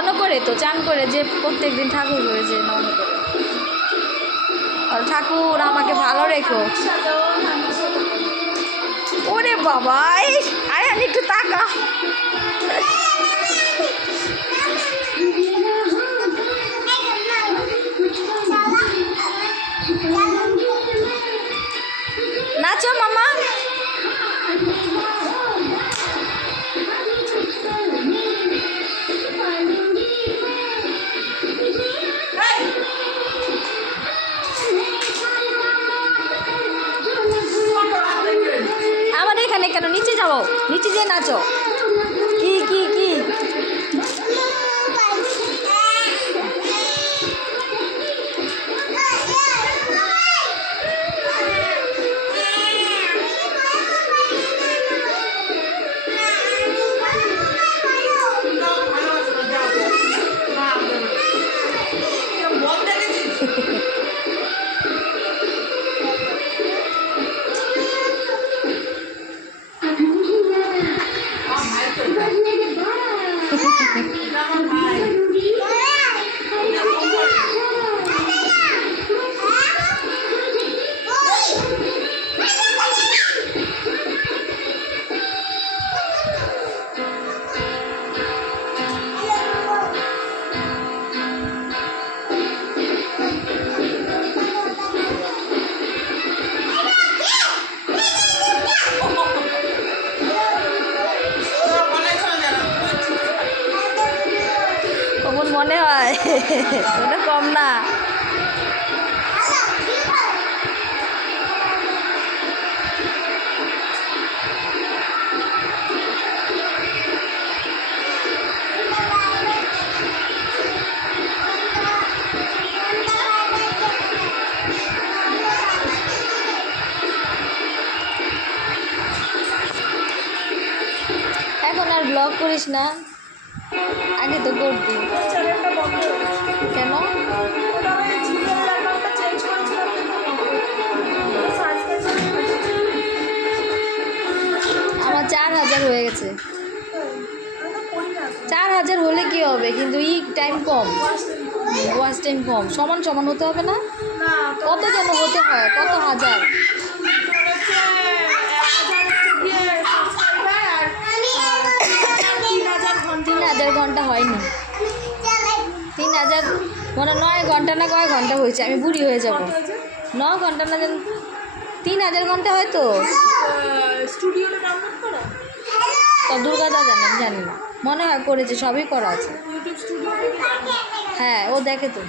নন করে তো চান করে যে প্রত্যেক দিন ঠাকুর করেছে নন করে। আর ঠাকুর আমাকে ভালো রেখো। ওরে বাবা, এই আয়ান একটু তাকা। নাচো মামা। আমার এখানে কেন? নিচে যাবো, নিচে যেয়ে নাচো। কি কি কি কখন মনে হয়? ওটা কম না। এখন আর ব্লগ করিস না, আগে তো করতি। কেন? আমার 4000 হয়ে গেছে। 4000 হলে কি হবে? কিন্তু টাইম কম, ওয়াচ টাইম কম। সমান সমান হতে হবে না? কত যেন হতে হয়, কত হাজার? 3000 ঘন্টা হয়নি। 3000 মানে 9 ঘন্টা না কয় ঘন্টা হয়েছে? আমি বুড়ি হয়ে যাব। 9 ঘন্টা না, 3000 ঘন্টা হয়তো। তো দুর্গাদা জানে, আমি জানি না, মনে হয় করেছে, সবই করা আছে। হ্যাঁ, ও দেখে তো।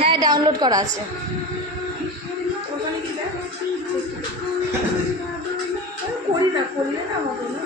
হ্যাঁ, ডাউনলোড করা আছে। করি না, করলে না হবে না।